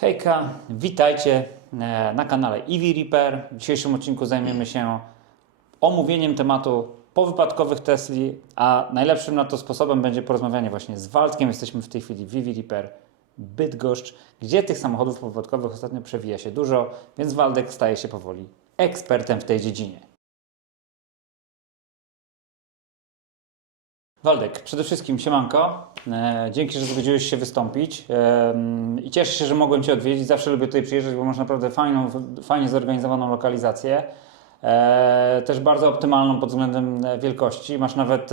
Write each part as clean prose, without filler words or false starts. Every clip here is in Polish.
Hejka, witajcie na kanale EV Repair. W dzisiejszym odcinku zajmiemy się omówieniem tematu powypadkowych Tesli, a najlepszym na to sposobem będzie porozmawianie właśnie z Waldkiem. Jesteśmy w tej chwili w EV Repair Bydgoszcz, gdzie tych samochodów powypadkowych ostatnio przewija się dużo, więc Waldek staje się powoli ekspertem w tej dziedzinie. Waldek, przede wszystkim siemanko. Dzięki, że zgodziłeś się wystąpić i cieszę się, że mogłem Cię odwiedzić. Zawsze lubię tutaj przyjeżdżać, bo masz naprawdę fajnie zorganizowaną lokalizację. Też bardzo optymalną pod względem wielkości. Masz nawet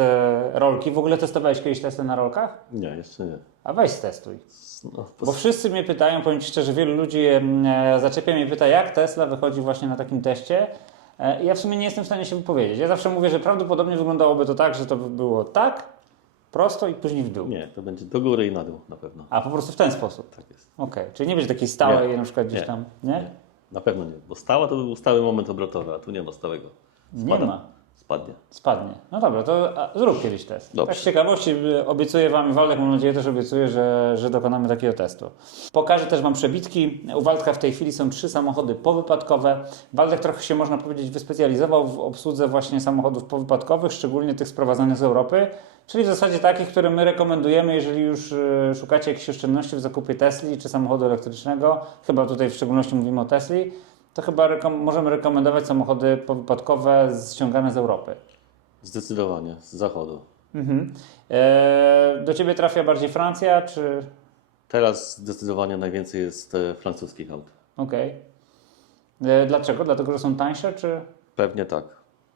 rolki. W ogóle testowałeś kiedyś testy na rolkach? Nie, jeszcze nie. A weź testuj. No, Bo wszyscy mnie pytają, powiem Ci szczerze, wielu ludzi zaczepia mnie i pyta, jak Tesla wychodzi właśnie na takim teście. Ja w sumie nie jestem w stanie się wypowiedzieć. Ja zawsze mówię, że prawdopodobnie wyglądałoby to tak, że to by było tak, prosto i później w dół. Nie, to będzie do góry i na dół na pewno. A po prostu w ten sposób. Tak jest. Okej, czyli nie będzie takiej stałej Nie. na przykład gdzieś Nie. tam, nie? Na pewno nie. Bo stała to by był stały moment obrotowy, a tu nie ma stałego. Nie ma. Spadnie. Spadnie. No dobra, to zrób kiedyś test. Dobrze. Tak z ciekawości obiecuję Wam, Waldek mam nadzieję też obiecuje, że dokonamy takiego testu. Pokażę też Wam przebitki. U Waldka w tej chwili są 3 samochody powypadkowe. Waldek trochę się, można powiedzieć, wyspecjalizował w obsłudze właśnie samochodów powypadkowych, szczególnie tych sprowadzanych z Europy, czyli w zasadzie takich, które my rekomendujemy, jeżeli już szukacie jakichś oszczędności w zakupie Tesli czy samochodu elektrycznego. Chyba tutaj w szczególności mówimy o Tesli. To chyba możemy rekomendować samochody powypadkowe ściągane z Europy. Zdecydowanie, z zachodu. Mhm. Do Ciebie trafia bardziej Francja, czy... Teraz zdecydowanie najwięcej jest francuskich aut. Okej. Dlaczego? Dlatego, że są tańsze, czy... Pewnie tak.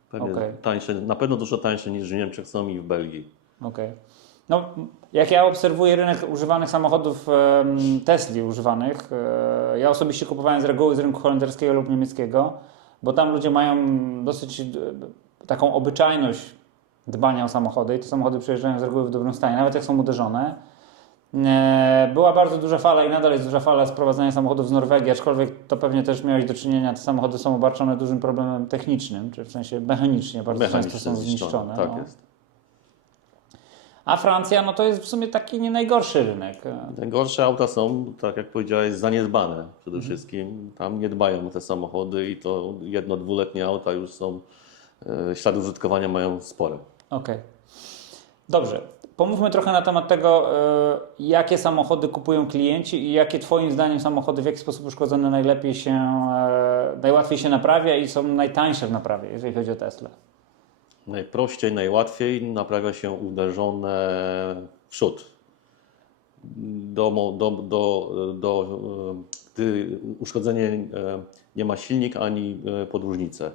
Pewnie Okej. tańsze, na pewno dużo tańsze niż w Niemczech są i w Belgii. Okej. No, jak ja obserwuję rynek używanych samochodów Tesli używanych, ja osobiście kupowałem z reguły z rynku holenderskiego lub niemieckiego, bo tam ludzie mają dosyć taką obyczajność dbania o samochody i te samochody przyjeżdżają z reguły w dobrym stanie, nawet jak są uderzone. Była bardzo duża fala i nadal jest duża fala sprowadzania samochodów z Norwegii, aczkolwiek to pewnie też miałeś do czynienia, te samochody są obarczone dużym problemem technicznym, czy w sensie mechanicznie bardzo często są zniszczone. Tak no. jest. A Francja, no to jest w sumie taki nie najgorszy rynek. Najgorsze auta są, tak jak powiedziałeś, zaniedbane przede wszystkim. Tam nie dbają o te samochody i to jedno-dwuletnie auta już są, ślady użytkowania mają spore. Okej. Dobrze. Pomówmy trochę na temat tego, jakie samochody kupują klienci i jakie Twoim zdaniem samochody, w jaki sposób uszkodzone najłatwiej się naprawia i są najtańsze w naprawie, jeżeli chodzi o Tesla. Najprościej, najłatwiej naprawia się uderzone w przód. Gdy uszkodzenie nie ma silnik ani podłużnicę.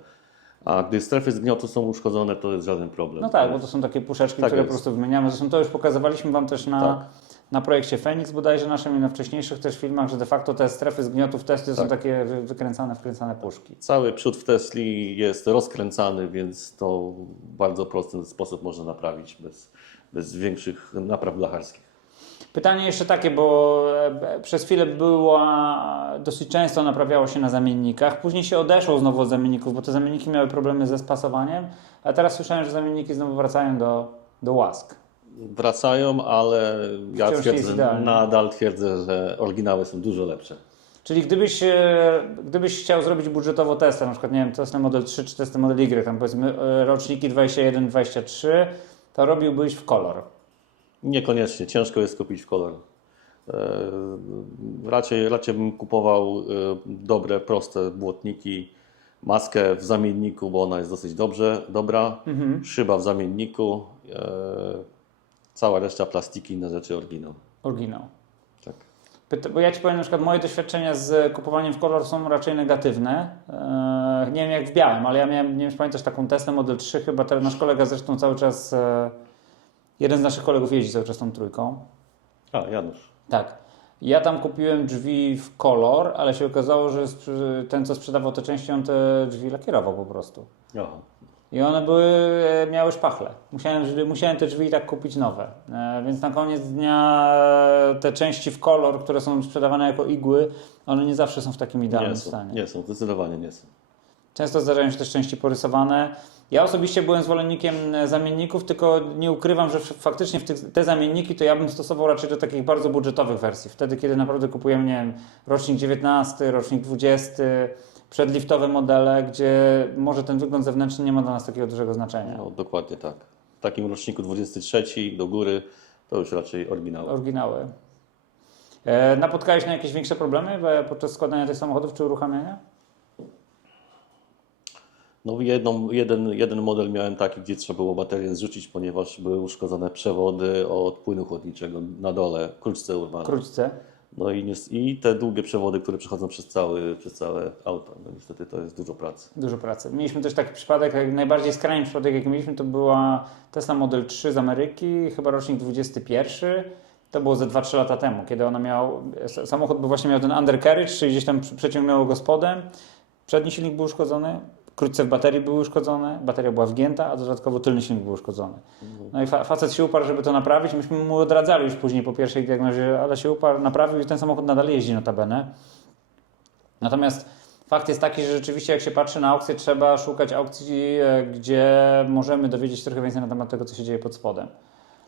A gdy strefy zgniotu są uszkodzone, to jest żaden problem. No tak, bo to są takie puszeczki, Tak które jest. po prostu wymieniamy. Zresztą to już pokazywaliśmy Wam też Tak. na projekcie Fenix bodajże naszym i na wcześniejszych też filmach, że de facto te strefy zgniotów testy są takie wkręcane puszki. Cały przód w Tesli jest rozkręcany, więc to w bardzo prosty sposób można naprawić bez większych napraw blacharskich. Pytanie jeszcze takie, bo przez chwilę dosyć często naprawiało się na zamiennikach, później się odeszło znowu od zamienników, bo te zamienniki miały problemy ze spasowaniem, a teraz słyszałem, że zamienniki znowu wracają do łask. Wracają, ale ja Wciąż jest idealnie. nadal twierdzę, że oryginały są dużo lepsze. Czyli gdybyś chciał zrobić budżetowo Tesla, na przykład nie wiem, Tesla Model 3 czy Tesla Model Y, tam powiedzmy roczniki 21-23, to robiłbyś w kolor. Niekoniecznie, ciężko jest kupić w kolor. Raczej bym kupował dobre, proste błotniki, maskę w zamienniku, bo ona jest dosyć dobra, szyba w zamienniku, cała reszta plastiki, inne rzeczy oryginał. Oryginał. Tak. Bo ja Ci powiem, na przykład moje doświadczenia z kupowaniem w kolor są raczej negatywne. Nie wiem jak w białym, ale ja miałem, nie wiem czy pamiętasz, taką Tesla Model 3, chyba teraz nasz kolega zresztą cały czas, jeden z naszych kolegów jeździ cały czas tą trójką. A, Janusz. Tak. Ja tam kupiłem drzwi w kolor, ale się okazało, że ten co sprzedawał te części, on te drzwi lakierował po prostu. Aha. I one miały szpachle. Musiałem te drzwi i tak kupić nowe. Więc na koniec dnia te części w kolor, które są sprzedawane jako igły, one nie zawsze są w takim idealnym stanie. Nie są, zdecydowanie nie są. Często zdarzają się też części porysowane. Ja osobiście byłem zwolennikiem zamienników, tylko nie ukrywam, że faktycznie te zamienniki to ja bym stosował raczej do takich bardzo budżetowych wersji. Wtedy, kiedy naprawdę kupujemy, nie wiem, rocznik 19, rocznik 20, przedliftowe modele, gdzie może ten wygląd zewnętrzny nie ma dla nas takiego dużego znaczenia. No, dokładnie tak. W takim roczniku 23 do góry to już raczej oryginały. Oryginały. Napotkałeś na jakieś większe problemy podczas składania tych samochodów czy uruchamiania? No jeden model miałem taki, gdzie trzeba było baterię zrzucić, ponieważ były uszkodzone przewody od płynu chłodniczego na dole, kruczce urwane. Wkrótce. No i te długie przewody, które przechodzą przez całe auto. No niestety to jest dużo pracy. Dużo pracy. Mieliśmy też taki przypadek, najbardziej skrajny przypadek, jaki mieliśmy, to była Tesla Model 3 z Ameryki, chyba rocznik 21. To było ze 2-3 lata temu, kiedy ona samochód właśnie miał ten undercarriage, czyli gdzieś tam przeciągnęło go spodem. Przedni silnik był uszkodzony, krótce w baterii były uszkodzone, bateria była wgięta, a dodatkowo tylny silnik był uszkodzony. No i facet się uparł, żeby to naprawić. Myśmy mu odradzali już później po pierwszej diagnozie, ale się uparł, naprawił i ten samochód nadal jeździ notabene. Natomiast fakt jest taki, że rzeczywiście jak się patrzy na aukcję, trzeba szukać aukcji, gdzie możemy dowiedzieć trochę więcej na temat tego, co się dzieje pod spodem.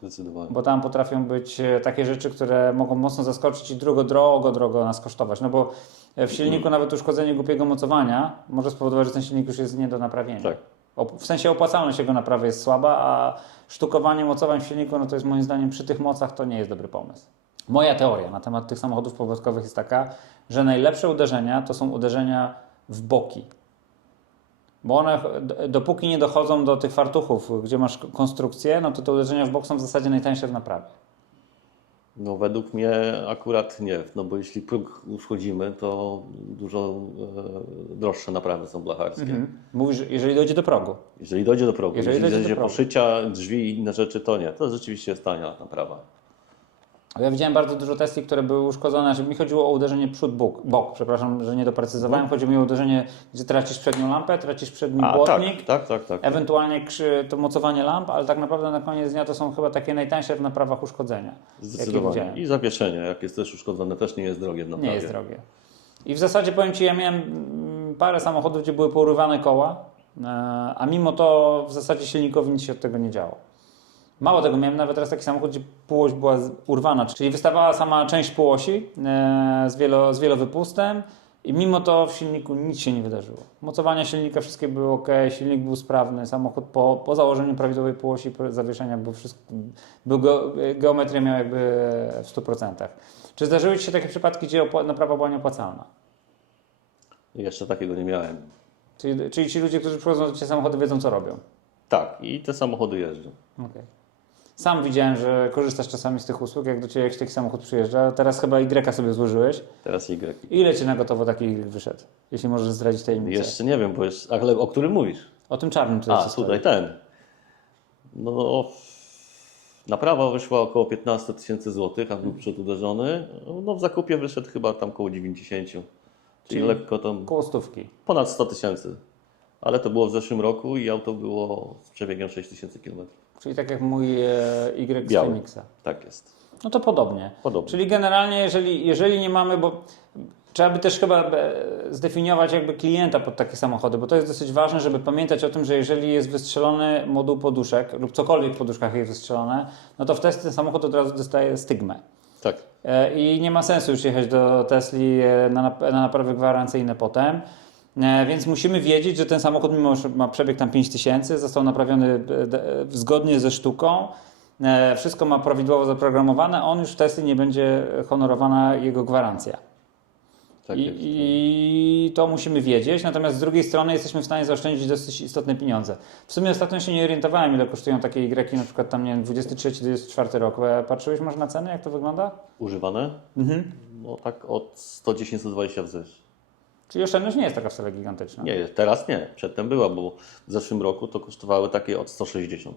Zdecydowanie. Bo tam potrafią być takie rzeczy, które mogą mocno zaskoczyć i drogo nas kosztować. No bo w silniku nawet uszkodzenie głupiego mocowania może spowodować, że ten silnik już jest nie do naprawienia. Tak. W sensie opłacalność jego naprawy jest słaba, a sztukowanie mocowań w silniku, no to jest moim zdaniem przy tych mocach to nie jest dobry pomysł. Moja teoria na temat tych samochodów powrotkowych jest taka, że najlepsze uderzenia to są uderzenia w boki. Bo one, dopóki nie dochodzą do tych fartuchów, gdzie masz konstrukcję, no to te uderzenia w bok są w zasadzie najtańsze w naprawie. No według mnie akurat nie, no bo jeśli próg uszkodzimy, to dużo droższe naprawy są blacharskie. Mówisz, jeżeli dojdzie do progu. Jeżeli dojdzie do progu, Jeżeli jeżeli dojdzie do dojdzie progu. poszycia, drzwi i inne rzeczy, to nie. To rzeczywiście jest tania naprawa. Ja widziałem bardzo dużo Tesli, które były uszkodzone. Mi chodziło o uderzenie bok, przepraszam, że nie doprecyzowałem. Chodziło mi o uderzenie, gdzie tracisz przednią lampę, tracisz przedni błotnik, tak. ewentualnie to mocowanie lamp, ale tak naprawdę na koniec dnia to są chyba takie najtańsze w naprawach uszkodzenia. Jakie Zdecydowanie. widziałem. I zawieszenie, jak jest też uszkodzone, też nie jest drogie w naprawie. Nie jest drogie. I w zasadzie powiem Ci, ja miałem parę samochodów, gdzie były porywane koła, a mimo to w zasadzie silnikowi nic się od tego nie działo. Mało tego, miałem nawet raz taki samochód, gdzie półoś była urwana, czyli wystawała sama część półosi z wielowypustem i mimo to w silniku nic się nie wydarzyło. Mocowania silnika wszystkie były ok, silnik był sprawny, samochód po założeniu prawidłowej półosi zawieszenia geometria miała jakby w 100%. Czy zdarzyły Ci się takie przypadki, gdzie naprawa była nieopłacalna? Jeszcze takiego nie miałem. Czyli ci ludzie, którzy przychodzą do Ciebie samochody, wiedzą, co robią? Tak, i te samochody jeżdżą. Okay. Sam widziałem, że korzystasz czasami z tych usług, jak do Ciebie jakiś taki samochód przyjeżdża. Teraz chyba Y sobie złożyłeś. Teraz Y. Ile Ci na gotowo taki Y wyszedł? Jeśli możesz zdradzić tajemnicę. Jeszcze nie wiem, ale o którym mówisz? O tym czarnym tutaj. A, tutaj ten. No, naprawa wyszła około 15 000 złotych, a był przeduderzony. No, w zakupie wyszedł chyba tam około 90. Czyli lekko tam Koło stówki. ponad 100 000. Ale to było w zeszłym roku i auto było z przebiegiem 6000 km. Czyli tak jak mój Y z Biały. Phoenixa. Tak jest. No to podobnie. Czyli generalnie, jeżeli nie mamy, bo trzeba by też chyba zdefiniować jakby klienta pod takie samochody, bo to jest dosyć ważne, żeby pamiętać o tym, że jeżeli jest wystrzelony moduł poduszek lub cokolwiek w poduszkach jest wystrzelone, no to wtedy ten samochód od razu dostaje stygmę. Tak. I nie ma sensu już jechać do Tesli na naprawy gwarancyjne potem. Więc musimy wiedzieć, że ten samochód, mimo że ma przebieg tam 5000, został naprawiony zgodnie ze sztuką, wszystko ma prawidłowo zaprogramowane, on już w Tesli nie będzie honorowana jego gwarancja. Tak jest. I to musimy wiedzieć, natomiast z drugiej strony jesteśmy w stanie zaoszczędzić dosyć istotne pieniądze. W sumie ostatnio się nie orientowałem, ile kosztują takie Y, na przykład tam, nie wiem, 23-24 rok. Patrzyłeś może na ceny, jak to wygląda? Używane? No tak od 110-120 wzwyż. Czyli oszczędność nie jest taka wcale gigantyczna. Nie, teraz nie. Przedtem była, bo w zeszłym roku to kosztowały takie od 160.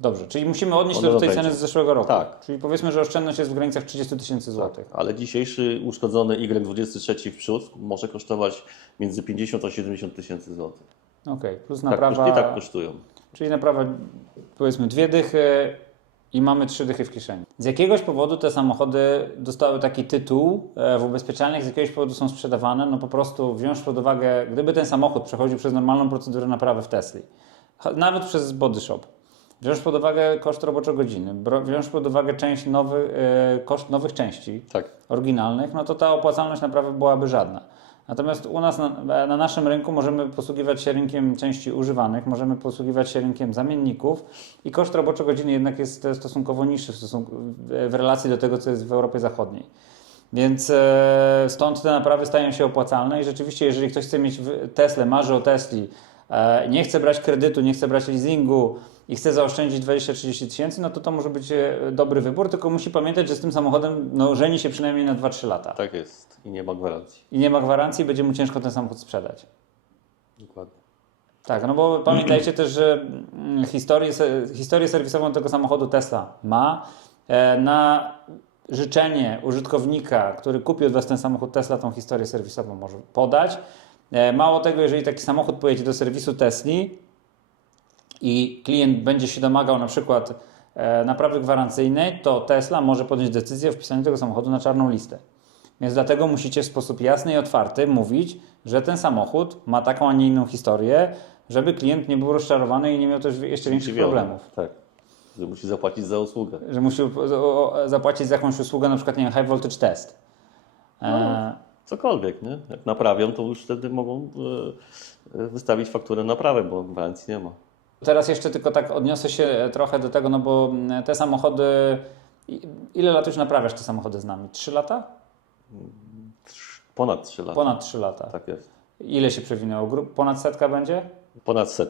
Dobrze, czyli musimy odnieść One to do tej będzie. ceny z zeszłego roku. Tak. Czyli powiedzmy, że oszczędność jest w granicach 30 000 złotych. Ale dzisiejszy uszkodzony Y23 w przód może kosztować między 50 a 70 000 złotych. Okej, plus Tak, naprawa. i tak kosztują. Czyli naprawa, powiedzmy, 2 dychy i mamy 3 dychy w kieszeni. Z jakiegoś powodu te samochody dostały taki tytuł w ubezpieczalniach, z jakiegoś powodu są sprzedawane, no po prostu wziąć pod uwagę, gdyby ten samochód przechodził przez normalną procedurę naprawy w Tesli, nawet przez body shop, wziąć pod uwagę koszt roboczo-godziny, wziąć pod uwagę koszt nowych części Tak. oryginalnych, no to ta opłacalność naprawy byłaby żadna. Natomiast u nas na naszym rynku możemy posługiwać się rynkiem części używanych, możemy posługiwać się rynkiem zamienników i koszt roboczo-godziny jednak jest stosunkowo niższy w relacji do tego, co jest w Europie Zachodniej. Więc stąd te naprawy stają się opłacalne i rzeczywiście, jeżeli ktoś chce mieć Teslę, marzy o Tesli, nie chce brać kredytu, nie chce brać leasingu i chce zaoszczędzić 20-30 tysięcy, no to może być dobry wybór, tylko musi pamiętać, że z tym samochodem żeni się przynajmniej na 2-3 lata. Tak jest. I nie ma gwarancji. I nie ma gwarancji, będzie mu ciężko ten samochód sprzedać. Dokładnie. Tak, no bo pamiętajcie też, że historię serwisową tego samochodu Tesla ma. Na życzenie użytkownika, który kupił od Was ten samochód Tesla, tą historię serwisową może podać. Mało tego, jeżeli taki samochód pojedzie do serwisu Tesli i klient będzie się domagał na przykład naprawy gwarancyjnej, to Tesla może podjąć decyzję o wpisaniu tego samochodu na czarną listę. Więc dlatego musicie w sposób jasny i otwarty mówić, że ten samochód ma taką, a nie inną historię, żeby klient nie był rozczarowany i nie miał też jeszcze większych problemów. Tak. Że musi zapłacić za usługę. Że musi zapłacić za jakąś usługę, na przykład nie wiem, high voltage test. Cokolwiek, nie? Jak naprawią, to już wtedy mogą wystawić fakturę naprawy, bo gwarancji nie ma. Teraz jeszcze tylko tak odniosę się trochę do tego, no bo te samochody, ile lat już naprawiasz te samochody z nami? 3 lata? Ponad 3 lata. Ponad 3 lata. Tak jest. Ile się przewinęło? Ponad 100 będzie? Ponad 100.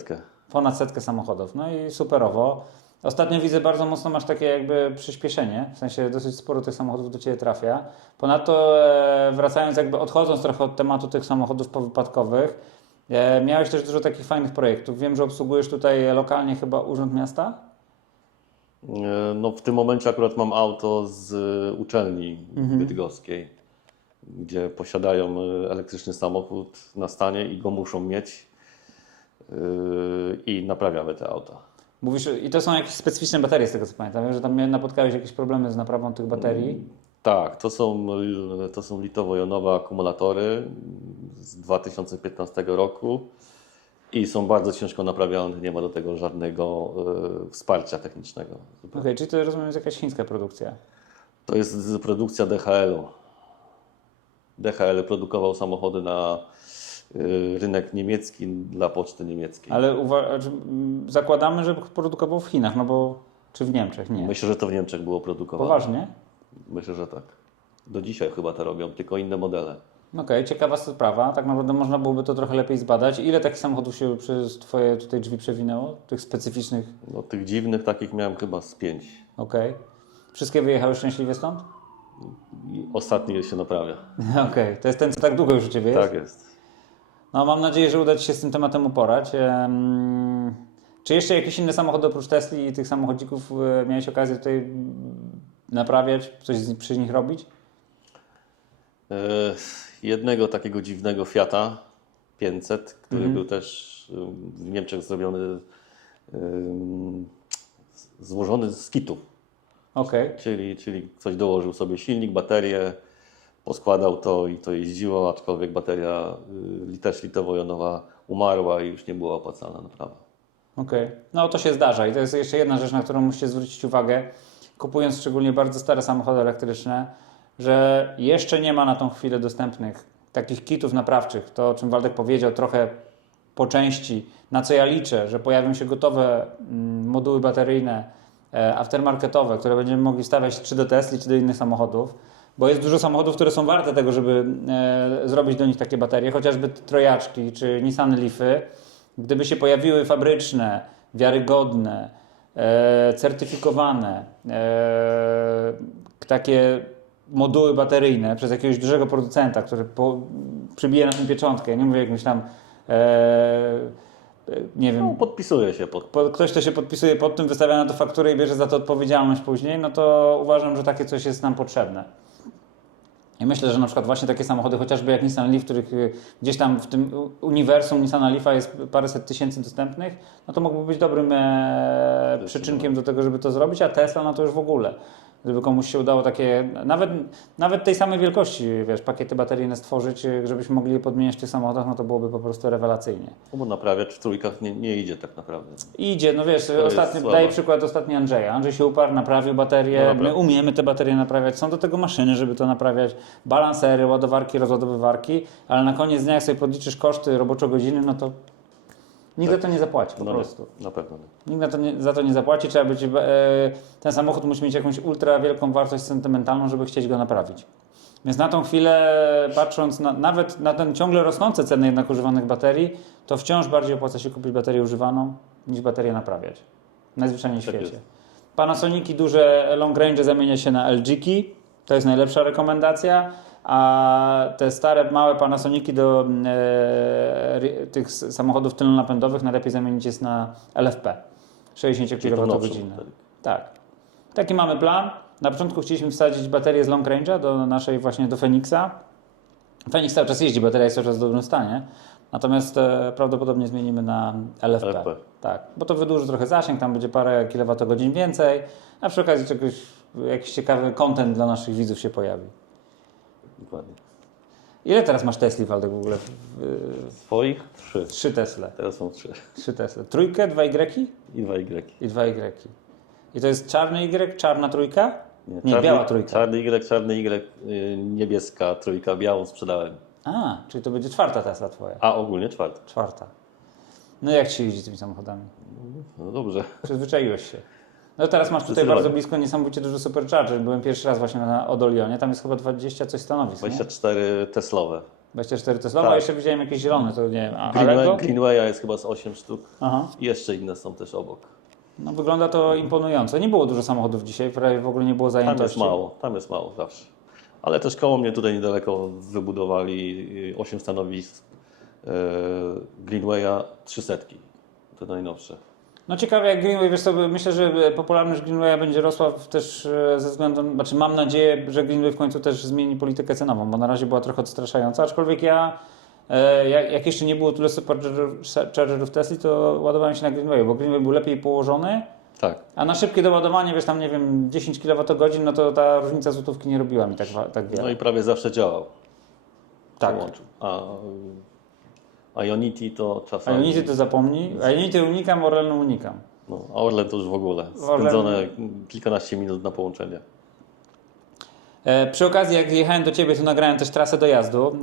Ponad 100 samochodów. No i superowo. Ostatnio widzę bardzo mocno masz takie jakby przyspieszenie, w sensie dosyć sporo tych samochodów do Ciebie trafia. Ponadto wracając odchodząc trochę od tematu tych samochodów powypadkowych, miałeś też dużo takich fajnych projektów. Wiem, że obsługujesz tutaj lokalnie chyba Urząd Miasta? No w tym momencie akurat mam auto z uczelni bydgoskiej, gdzie posiadają elektryczny samochód na stanie i go muszą mieć i naprawiamy te auta. Mówisz, i to są jakieś specyficzne baterie, z tego co pamiętam. Wiem, że tam napotkałeś jakieś problemy z naprawą tych baterii. Tak, to są litowo-jonowe akumulatory z 2015 roku i są bardzo ciężko naprawione, nie ma do tego żadnego wsparcia technicznego. Okej, czyli to rozumiem jest jakaś chińska produkcja. To jest produkcja DHL-u. DHL produkował samochody na rynek niemiecki dla poczty niemieckiej. Ale zakładamy, że produkował w Chinach, no bo czy w Niemczech? Nie. Myślę, że to w Niemczech było produkowane. Poważnie? Myślę, że tak. Do dzisiaj chyba to robią, tylko inne modele. Okej, ciekawa sprawa. Tak naprawdę można byłoby to trochę lepiej zbadać. Ile takich samochodów się przez Twoje tutaj drzwi przewinęło? Tych specyficznych? No, tych dziwnych takich miałem chyba z 5. Okej. Wszystkie wyjechały szczęśliwie stąd? I ostatni się naprawia. Okej, to jest ten, co tak długo już u Ciebie jest? Tak jest. No, mam nadzieję, że uda Ci się z tym tematem uporać. Czy jeszcze jakieś inne samochody oprócz Tesli i tych samochodzików miałeś okazję tutaj naprawiać, coś przy nich robić? Jednego takiego dziwnego Fiata 500, który był też w Niemczech zrobiony, złożony z kitów. Okej. Czyli ktoś dołożył sobie silnik, baterię, poskładał to i to jeździło, aczkolwiek bateria też litowo-jonowa umarła i już nie była opłacalna naprawa. Okej. No to się zdarza i to jest jeszcze jedna rzecz, na którą musicie zwrócić uwagę, kupując szczególnie bardzo stare samochody elektryczne, że jeszcze nie ma na tą chwilę dostępnych takich kitów naprawczych. To, o czym Waldek powiedział trochę po części, na co ja liczę, że pojawią się gotowe moduły bateryjne, aftermarketowe, które będziemy mogli wstawiać czy do Tesli, czy do innych samochodów, bo jest dużo samochodów, które są warte tego, żeby zrobić do nich takie baterie, chociażby Trojaczki czy Nissan Leafy. Gdyby się pojawiły fabryczne, wiarygodne, certyfikowane takie moduły bateryjne przez jakiegoś dużego producenta, który przybije na tym pieczątkę, ja nie mówię jakimś tam nie wiem, No, podpisuje się pod. ktoś, kto się podpisuje pod tym, wystawia na to fakturę i bierze za to odpowiedzialność później, no to uważam, że takie coś jest nam potrzebne. I myślę, że na przykład właśnie takie samochody, chociażby jak Nissan Leaf, których gdzieś tam w tym uniwersum Nissana Leafa jest paręset tysięcy dostępnych, no to mógłby być dobrym przyczynkiem do tego, żeby to zrobić, a Tesla no to już w ogóle. Gdyby komuś się udało takie, nawet tej samej wielkości, wiesz, pakiety bateryjne stworzyć, żebyśmy mogli je podmieniać w tych samochodach, no to byłoby po prostu rewelacyjnie. No bo naprawiać w trójkach nie idzie tak naprawdę. Idzie, no wiesz, jest słabo. daję przykład ostatni Andrzeja. Andrzej się uparł, naprawił baterię, No dobra. my umiemy te baterie naprawiać, są do tego maszyny, żeby to naprawiać, balansery, ładowarki, rozładowywarki, ale na koniec dnia jak sobie podliczysz koszty roboczo-godziny, no to nikt za to nie zapłaci po No prostu. na pewno nie. Nikt za to nie zapłaci, trzeba być, ten samochód musi mieć jakąś ultra wielką wartość sentymentalną, żeby chcieć go naprawić. Więc na tą chwilę, patrząc nawet na ten ciągle rosnące ceny jednak używanych baterii, to wciąż bardziej opłaca się kupić baterię używaną, niż baterię naprawiać. Najzwyczajniej w Tak świecie. jest. Panasoniki duże long range zamienia się na LG-ki, to jest najlepsza rekomendacja, a te stare, małe Panasoniki do tych samochodów tylnonapędowych najlepiej zamienić jest na LFP, 60 Czyli to nowszą kWh. baterię. Tak. Taki mamy plan. Na początku chcieliśmy wsadzić baterię z long range'a do naszej właśnie do Fenixa. Fenix cały czas jeździ, bateria jest cały czas w dobrym stanie. Natomiast prawdopodobnie zmienimy na LFP. LFP. Tak, bo to wydłuży trochę zasięg, tam będzie parę kilowatogodzin więcej, a przy okazji jakiś ciekawy content dla naszych widzów się pojawi. Dokładnie. Ile teraz masz Tesli, Waldek, w ogóle? Swoich 3. 3 Tesle. Teraz są 3. 3 Tesle. Trójkę, 2 Y I 2 Y. i 2 Y. I to jest czarny Y, czarna trójka? Nie, czarny, biała trójka. Czarny Y, niebieska trójka, białą sprzedałem. A, czyli to będzie 4 Tesla twoja. A ogólnie 4. 4. No jak ci się jeździ tymi samochodami? No dobrze. Przyzwyczaiłeś się. No teraz masz tutaj Zdecydowanie. bardzo blisko niesamowicie duży supercharger. Byłem pierwszy raz właśnie na Odolionie. Tam jest chyba 20 coś stanowisk. 24 Teslowe. 24 Tesla, Tak. a jeszcze widziałem jakieś zielone, to nie wiem. A Greenwaya jest chyba z 8 sztuk. Aha. I jeszcze inne są też obok. No wygląda to imponująco. Nie było dużo samochodów dzisiaj, prawie w ogóle nie było Tam zajętości. tam jest mało zawsze. Ale też koło mnie tutaj niedaleko wybudowali 8 stanowisk Greenwaya 300. To najnowsze. No ciekawe jak Greenway, wiesz co, myślę, że popularność Greenwaya będzie rosła też ze względu, znaczy mam nadzieję, że Greenway w końcu też zmieni politykę cenową, bo na razie była trochę odstraszająca, aczkolwiek jak jeszcze nie było tyle superchargerów Tesli, to ładowałem się na Greenwayu, bo Greenway był lepiej położony, Tak. a na szybkie doładowanie, wiesz tam nie wiem, 10 kWh, no to ta różnica złotówki nie robiła mi tak wiele. No i prawie zawsze działał. Tak. Połączył. A Ionity to czasami... Ionity to zapomnij, a Ionity unikam, Orlenu unikam. No, a Orlen to już w ogóle. Orlen- Spędzone kilkanaście minut na połączenie. Przy okazji, jak jechałem do Ciebie, tu nagrałem też trasę dojazdu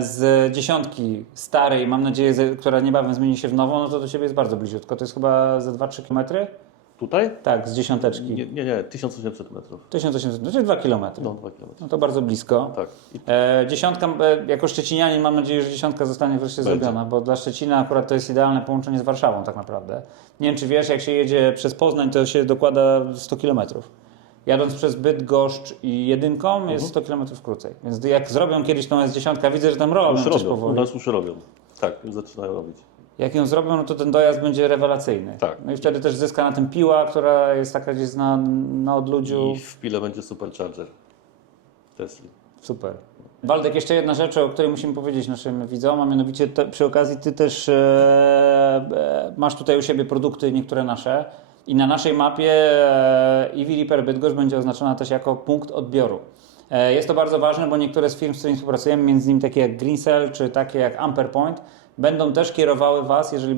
z dziesiątki starej, mam nadzieję, która niebawem zmieni się w nową, no to do Ciebie jest bardzo bliziutko. To jest chyba ze 2-3 km? Tutaj? Tak, z dziesiąteczki. Nie, 1800 metrów. 1800, znaczy 2 km. No, 2 km. No to bardzo blisko. Tak. I Dziesiątka, jako szczecinianin mam nadzieję, że dziesiątka zostanie wreszcie Będzie. zrobiona, bo dla Szczecina akurat to jest idealne połączenie z Warszawą tak naprawdę. Nie wiem, czy wiesz, jak się jedzie przez Poznań, to się dokłada 100 km. Jadąc przez Bydgoszcz i Jedynką jest 100 km krócej. Więc jak zrobią kiedyś tą S10, widzę, że tam robią już coś robią. U powoli. nas już robią. Tak, już zaczynają robić. Jak ją zrobią, no to ten dojazd będzie rewelacyjny. Tak. No i wtedy też zyska na tym Piła, która jest taka gdzieś na odludziu. I w Pile będzie supercharger Tesli. Super. Waldek, jeszcze jedna rzecz, o której musimy powiedzieć naszym widzom, a mianowicie przy okazji Ty też masz tutaj u siebie produkty, niektóre nasze i na naszej mapie EV Repair Bydgoszcz będzie oznaczona też jako punkt odbioru. Jest to bardzo ważne, bo niektóre z firm, z którymi współpracujemy, między innymi takie jak Greencell czy takie jak AmperPoint, będą też kierowały Was, jeżeli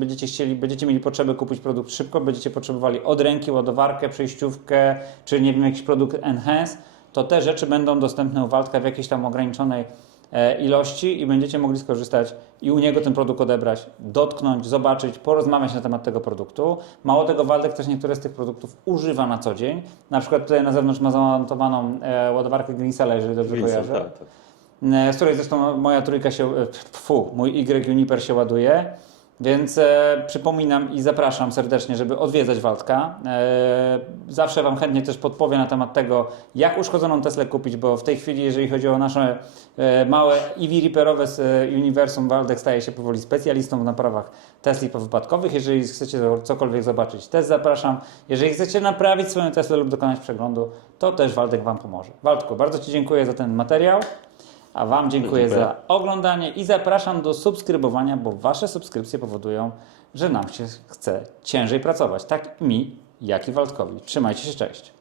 będziecie mieli potrzebę kupić produkt szybko, będziecie potrzebowali od ręki ładowarkę, przejściówkę, czy nie wiem, jakiś produkt Enhance, to te rzeczy będą dostępne u Waldka w jakiejś tam ograniczonej ilości i będziecie mogli skorzystać i u niego ten produkt odebrać, dotknąć, zobaczyć, porozmawiać na temat tego produktu. Mało tego, Waldek też niektóre z tych produktów używa na co dzień. Na przykład tutaj na zewnątrz ma zamontowaną ładowarkę Greensella, jeżeli dobrze kojarzę. Tak, tak. Z której zresztą moja trójka mój Y Uniper się ładuje. Więc przypominam i zapraszam serdecznie, żeby odwiedzać Waldka. Zawsze Wam chętnie też podpowiem na temat tego, jak uszkodzoną Teslę kupić, bo w tej chwili, jeżeli chodzi o nasze małe EV reparowe z uniwersum, Waldek staje się powoli specjalistą w naprawach Tesli powypadkowych. Jeżeli chcecie cokolwiek zobaczyć, też zapraszam. Jeżeli chcecie naprawić swoją Teslę lub dokonać przeglądu, to też Waldek Wam pomoże. Waldku, bardzo Ci dziękuję za ten materiał. A Wam dziękuję Dziękuję. za oglądanie i zapraszam do subskrybowania, bo Wasze subskrypcje powodują, że nam się chce ciężej pracować. Tak mi, jak i Waldkowi. Trzymajcie się, cześć.